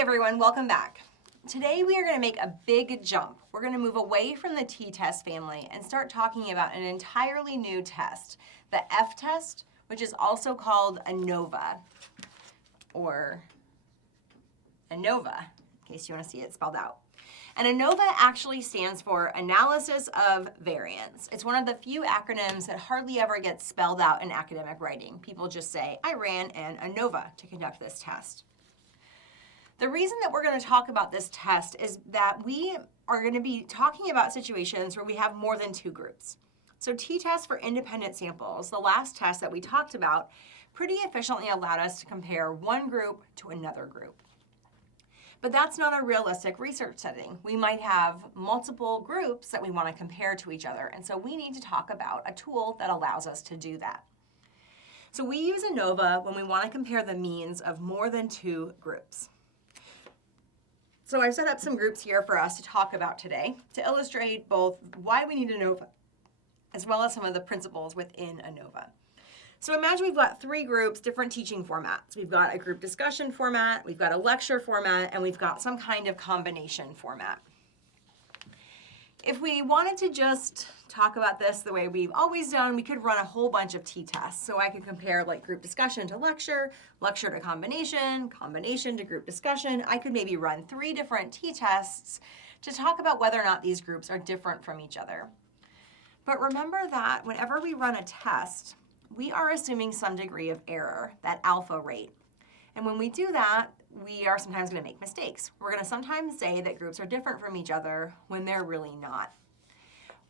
everyone, welcome back. Today we are going to make a big jump. We're going to move away from the t-test family and start talking about an entirely new test, the F-test, which is also called ANOVA, or ANOVA, in case you want to see it spelled out. And ANOVA actually stands for Analysis of Variance. It's one of the few acronyms that hardly ever gets spelled out in academic writing. People just say, I ran an ANOVA to conduct this test. The reason that we're going to talk about this test is that we are going to be talking about situations where we have more than two groups. So t-tests for independent samples, the last test that we talked about, pretty efficiently allowed us to compare one group to another group. But that's not a realistic research setting. We might have multiple groups that we want to compare to each other, and so we need to talk about a tool that allows us to do that. So we use ANOVA when we want to compare the means of more than two groups. So I've set up some groups here for us to talk about today to illustrate both why we need ANOVA as well as some of the principles within ANOVA. So imagine we've got three groups, different teaching formats. We've got a group discussion format, we've got a lecture format, and we've got some kind of combination format. If we wanted to just talk about this the way we've always done, we could run a whole bunch of t-tests. So I could compare like group discussion to lecture, lecture to combination, combination to group discussion. I could maybe run 3 different t-tests to talk about whether or not these groups are different from each other. But remember that whenever we run a test, we are assuming some degree of error, that alpha rate. And when we do that, we are sometimes going to make mistakes. We're going to sometimes say that groups are different from each other when they're really not.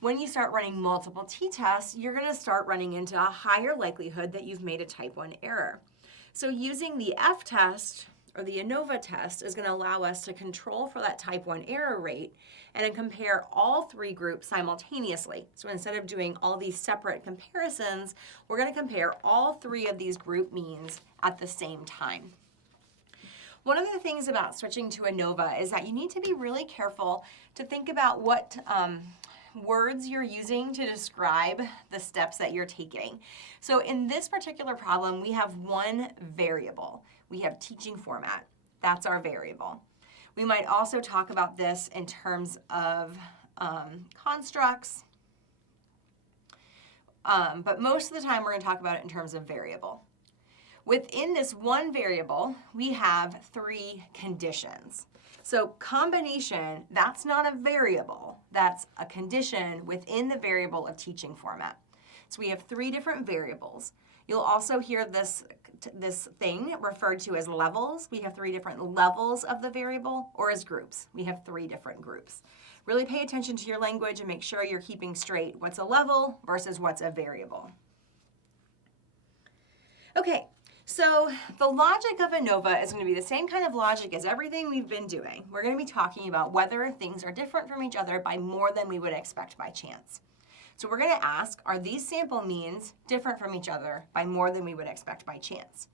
When you start running multiple t-tests, you're going to start running into a higher likelihood that you've made a type 1 error. So using the F-test or the ANOVA test is going to allow us to control for that type 1 error rate and then compare all 3 groups simultaneously. So instead of doing all these separate comparisons, we're going to compare all 3 of these group means at the same time. One of the things about switching to ANOVA is that you need to be really careful to think about what words you're using to describe the steps that you're taking. So in this particular problem, we have one variable. We have teaching format. That's our variable. We might also talk about this in terms of constructs, but most of the time we're going to talk about it in terms of variable. Within this one variable, we have 3 conditions. So combination, that's not a variable. That's a condition within the variable of teaching format. So we have 3 different variables. You'll also hear this thing referred to as levels. We have 3 different levels of the variable, or as groups. We have 3 different groups. Really pay attention to your language and make sure you're keeping straight what's a level versus what's a variable. Okay. So the logic of ANOVA is going to be the same kind of logic as everything we've been doing. We're going to be talking about whether things are different from each other by more than we would expect by chance. So we're going to ask, are these sample means different from each other by more than we would expect by chance?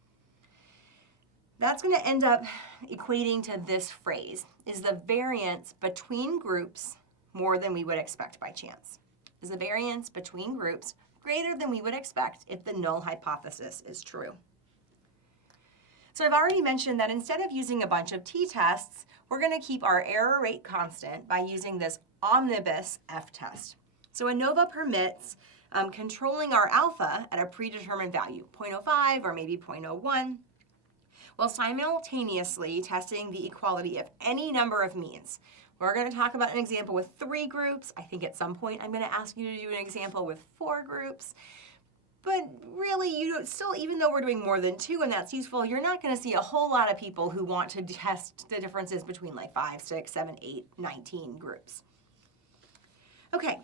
That's going to end up equating to this phrase, is the variance between groups more than we would expect by chance? Is the variance between groups greater than we would expect if the null hypothesis is true? So I've already mentioned that instead of using a bunch of t-tests, we're going to keep our error rate constant by using this omnibus F-test. So ANOVA permits controlling our alpha at a predetermined value, 0.05 or maybe 0.01, while simultaneously testing the equality of any number of means. We're going to talk about an example with 3 groups. I think at some point I'm going to ask you to do an example with 4 groups. But really, even though we're doing more than 2 and that's useful, you're not going to see a whole lot of people who want to test the differences between like 5, 6, 7, 8, 19 groups. Okay.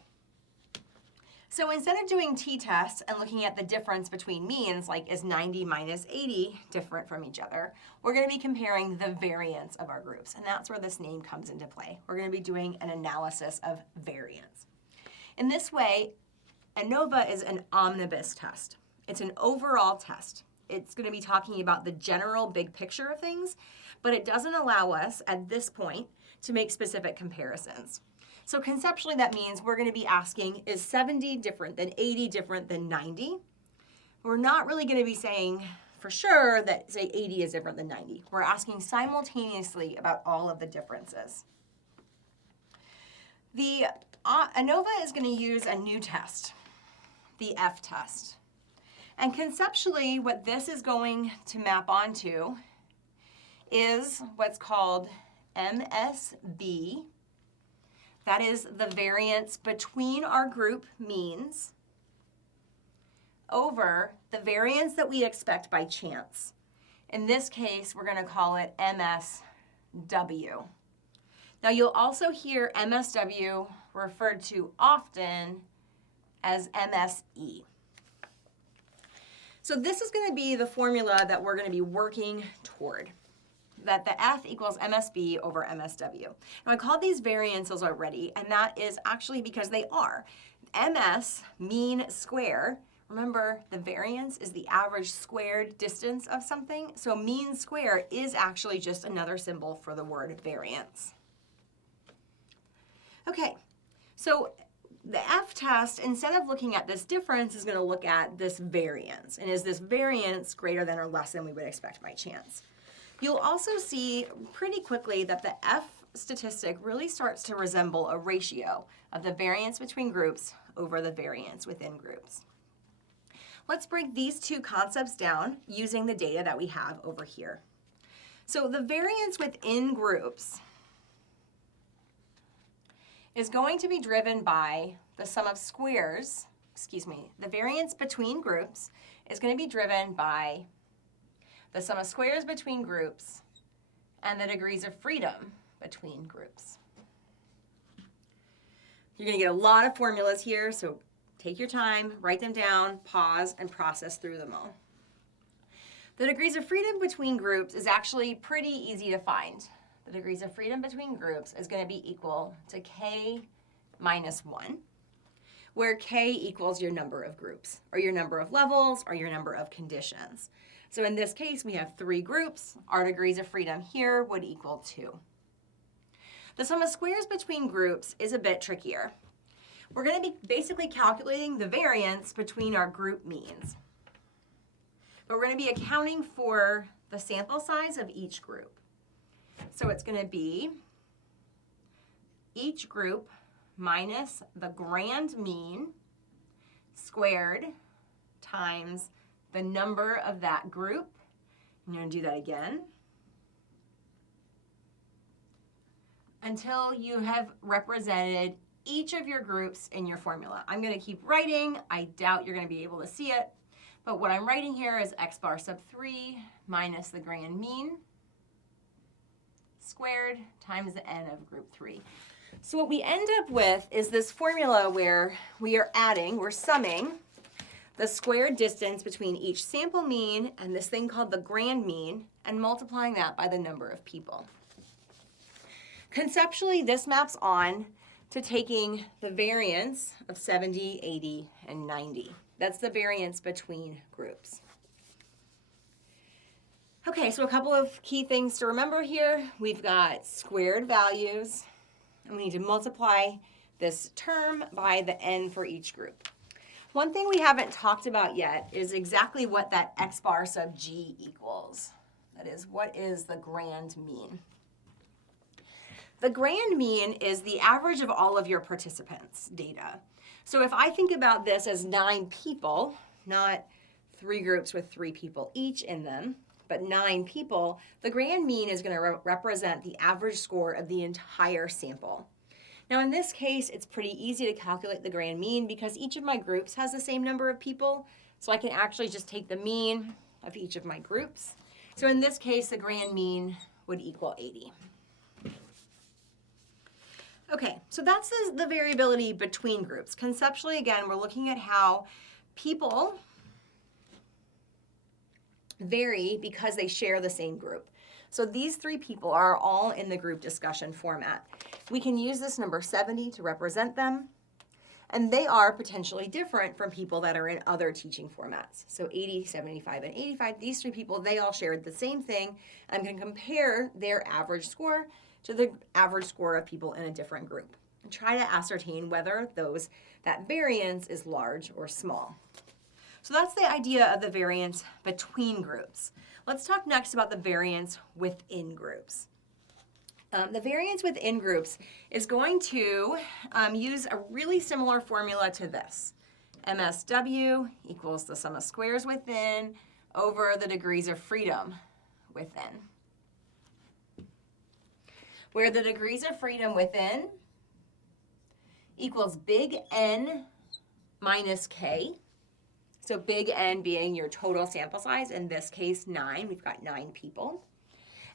So instead of doing t-tests and looking at the difference between means, like is 90 minus 80 different from each other, we're going to be comparing the variance of our groups. And that's where this name comes into play. We're going to be doing an analysis of variance. In this way, ANOVA is an omnibus test. It's an overall test. It's going to be talking about the general big picture of things, but it doesn't allow us at this point to make specific comparisons. So conceptually, that means we're going to be asking, is 70 different than 80 different than 90? We're not really going to be saying for sure that, say, 80 is different than 90. We're asking simultaneously about all of the differences. The ANOVA is going to use a new test, the F-test. And conceptually, what this is going to map onto is what's called MSB. That is the variance between our group means over the variance that we expect by chance. In this case, we're going to call it MSW. Now, you'll also hear MSW referred to often as MSE. So this is going to be the formula that we're going to be working toward, that the F equals MSB over MSW. Now, I called these variances already, and that is actually because they are. MS, mean square, remember the variance is the average squared distance of something, so mean square is actually just another symbol for the word variance. Okay, so the F-test, instead of looking at this difference, is going to look at this variance. And is this variance greater than or less than we would expect by chance? You'll also see pretty quickly that the F statistic really starts to resemble a ratio of the variance between groups over the variance within groups. Let's break these two concepts down using the data that we have over here. So the variance within groups is going to be driven by the sum of squares, the variance between groups is going to be driven by the sum of squares between groups and the degrees of freedom between groups. You're going to get a lot of formulas here, so take your time, write them down, pause, and process through them all. The degrees of freedom between groups is actually pretty easy to find. The degrees of freedom between groups is going to be equal to k minus 1, where k equals your number of groups, or your number of levels, or your number of conditions. So in this case, we have 3 groups. Our degrees of freedom here would equal 2. The sum of squares between groups is a bit trickier. We're going to be basically calculating the variance between our group means. But we're going to be accounting for the sample size of each group. So it's going to be each group minus the grand mean squared times the number of that group. I'm going to do that again until you have represented each of your groups in your formula. I'm going to keep writing. I doubt you're going to be able to see it, but what I'm writing here is x bar sub 3 minus the grand mean squared times the n of group 3. So what we end up with is this formula where we're summing the squared distance between each sample mean and this thing called the grand mean and multiplying that by the number of people. Conceptually, this maps on to taking the variance of 70, 80, and 90. That's the variance between groups. Okay, so a couple of key things to remember here. We've got squared values, and we need to multiply this term by the n for each group. One thing we haven't talked about yet is exactly what that x bar sub g equals. That is, what is the grand mean? The grand mean is the average of all of your participants' data. So if I think about this as 9 people, not 3 groups with 3 people each in them, but 9 people, the grand mean is going to represent the average score of the entire sample. Now in this case, it's pretty easy to calculate the grand mean because each of my groups has the same number of people, so I can actually just take the mean of each of my groups. So in this case, the grand mean would equal 80. Okay, so that's the variability between groups. Conceptually, again, we're looking at how people vary because they share the same group. So these 3 people are all in the group discussion format. We can use this number 70 to represent them, and they are potentially different from people that are in other teaching formats. So 80, 75, and 85, these 3 people, they all shared the same thing. I'm going to compare their average score to the average score of people in a different group and try to ascertain whether that variance is large or small. So that's the idea of the variance between groups. Let's talk next about the variance within groups. The variance within groups is going to use a really similar formula to this. MSW equals the sum of squares within over the degrees of freedom within. Where the degrees of freedom within equals big N minus K. So big N being your total sample size, in this case 9, we've got 9 people.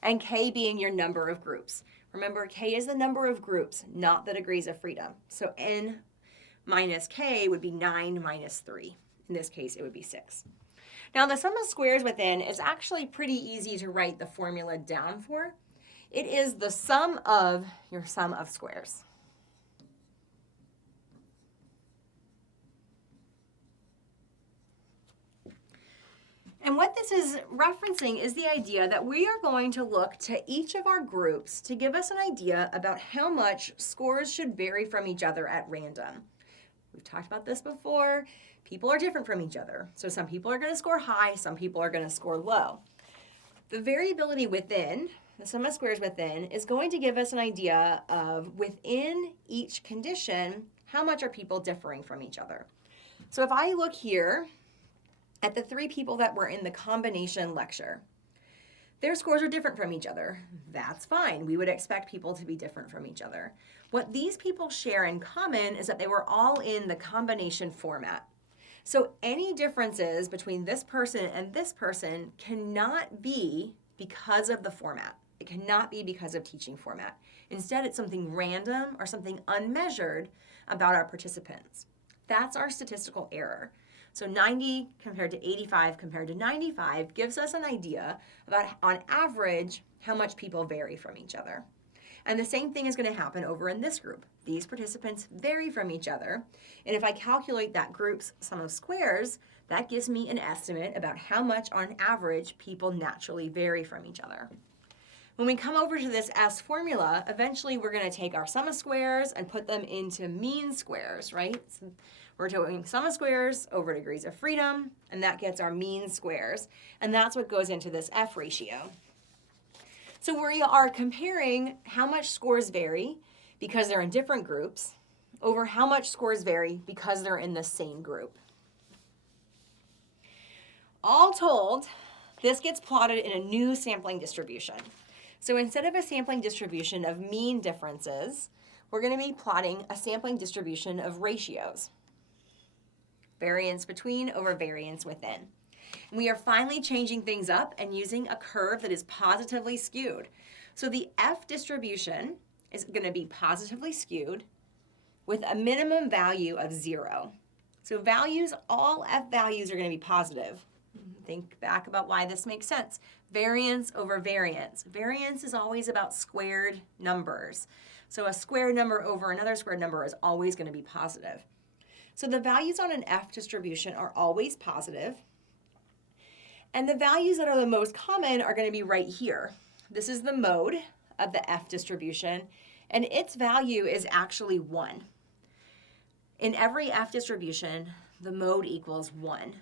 And K being your number of groups. Remember, K is the number of groups, not the degrees of freedom. So N minus K would be 9 minus 3. In this case, it would be 6. Now, the sum of squares within is actually pretty easy to write the formula down for. It is the sum of your sum of squares. And what this is referencing is the idea that we are going to look to each of our groups to give us an idea about how much scores should vary from each other at random. We've talked about this before. People are different from each other. So some people are going to score high, some people are going to score low. The variability within, the sum of squares within, is going to give us an idea of within each condition, how much are people differing from each other. So if I look here at the 3 people that were in the combination lecture, their scores are different from each other. That's fine. We would expect people to be different from each other. What these people share in common is that they were all in the combination format. So any differences between this person and this person cannot be because of the format. It cannot be because of teaching format. Instead, it's something random or something unmeasured about our participants. That's our statistical error. So 90 compared to 85 compared to 95 gives us an idea about, on average, how much people vary from each other. And the same thing is going to happen over in this group. These participants vary from each other. And if I calculate that group's sum of squares, that gives me an estimate about how much, on average, people naturally vary from each other. When we come over to this S formula, eventually we're going to take our sum of squares and put them into mean squares, right? So we're doing sum of squares over degrees of freedom, and that gets our mean squares. And that's what goes into this F ratio. So we are comparing how much scores vary because they're in different groups over how much scores vary because they're in the same group. All told, this gets plotted in a new sampling distribution. So instead of a sampling distribution of mean differences, we're going to be plotting a sampling distribution of ratios. Variance between over variance within. And we are finally changing things up and using a curve that is positively skewed. So the F distribution is going to be positively skewed with a minimum value of 0. So values, all F values are going to be positive. Think back about why this makes sense. Variance over variance. Variance is always about squared numbers. So a squared number over another squared number is always going to be positive. So the values on an F distribution are always positive. And the values that are the most common are going to be right here. This is the mode of the F distribution, and its value is actually 1. In every F distribution, the mode equals 1.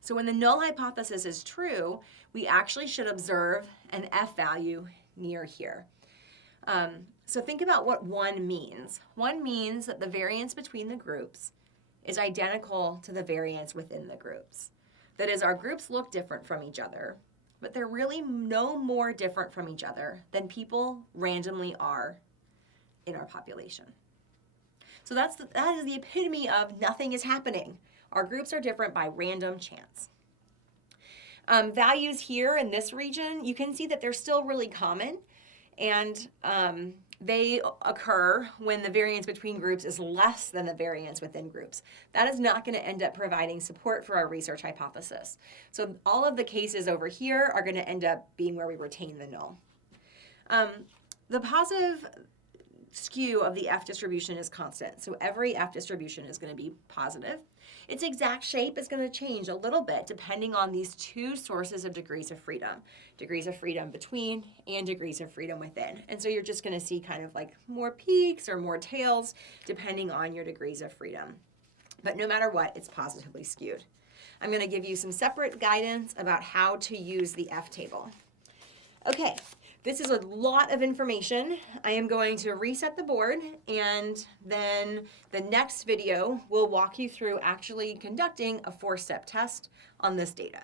So when the null hypothesis is true, we actually should observe an F value near here. So think about what 1 means. 1 means that the variance between the groups is identical to the variance within the groups. That is, our groups look different from each other, but they're really no more different from each other than people randomly are in our population. So that is the epitome of nothing is happening. Our groups are different by random chance. Values here in this region, you can see that they're still really common, and they occur when the variance between groups is less than the variance within groups. That is not going to end up providing support for our research hypothesis. So all of the cases over here are going to end up being where we retain the null. The positive skew of the F distribution is constant. So every F distribution is going to be positive. Its exact shape is going to change a little bit depending on these 2 sources of degrees of freedom between and degrees of freedom within. And so you're just going to see kind of like more peaks or more tails depending on your degrees of freedom. but no matter what, it's positively skewed. I'm going to give you some separate guidance about how to use the F table. Okay, this is a lot of information. I am going to reset the board, and then the next video will walk you through actually conducting a 4-step test on this data.